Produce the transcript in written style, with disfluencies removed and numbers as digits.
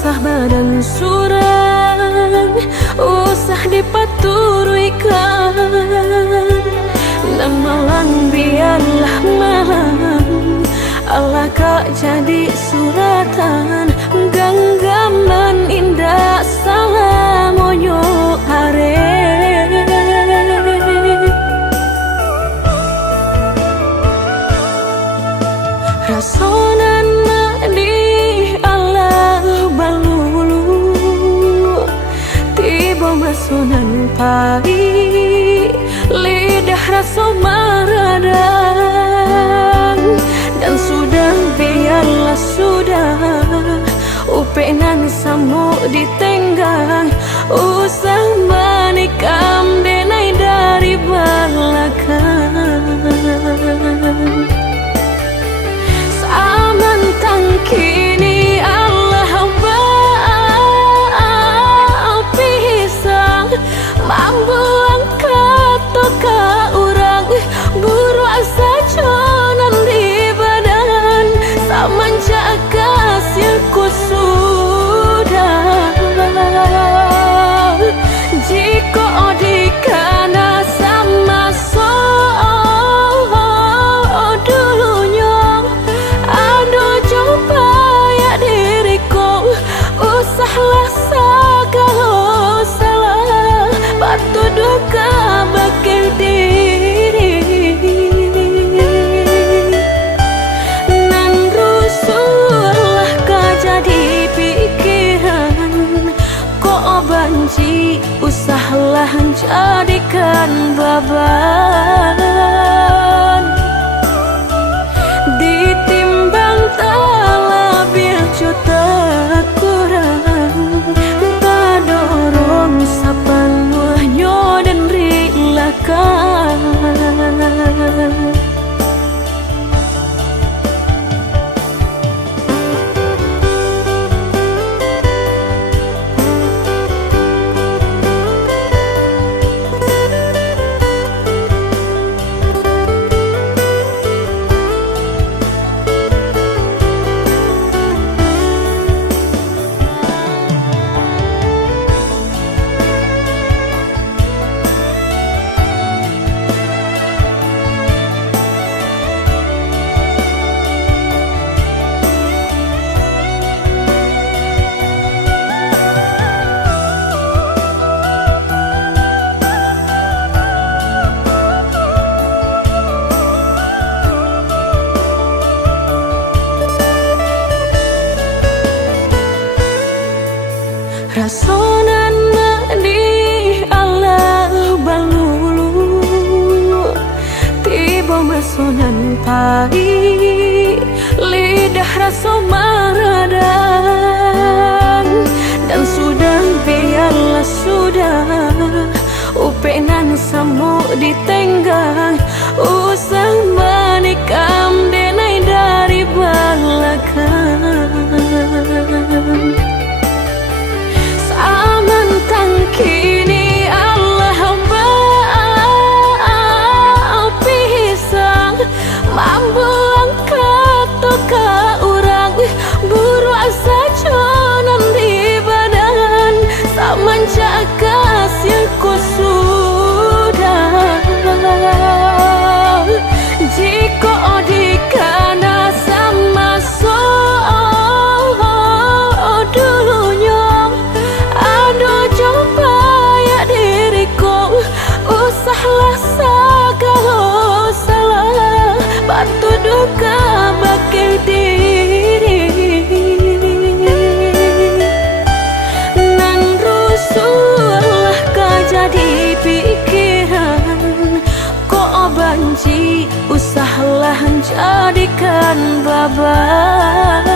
usah badan surang, usah dipaturuykan, dan malang biarlah malang, Allah kak jadi suratan, genggaman indah salah monyo are. Rasonan di Allah balulu, tiba masunan pagi, lidah rasa maradan, dan sudah biarlah sudah, upenan samu ditenggang, usah menikam denai dari belakang. Kini Allah pisang, mampu angkat toka orang, buru asa conan di badan, sama jaga silku sudah. Jika dikana sama dulunya, aduh coba ya diriku, usahlah segala salah, batu duka bakil diri, nan rusuhlah kau jadi pikiran, kok banci usahlah jadikan beban, ditimbang talabil juta kurang, tak dorong sepenuhnya dan relakan. Rasonan di Allah balulu, tiba masunan pagi, lidah rasa maradan, dan sudah biarlah sudah, upenan samu ditenggang, usah menikam denai dari belakang. Kini Allah pisang, mampu angkat toka orang, buru asa conan di badan, sama jaga silku sudah. Jika dikana sama dulunya, aduh coba ya diriku, usahlah segala salah, batu duka bakil diri, nan rusuhlah kau jadi pikiran, kok banci usahlah jadikan beban.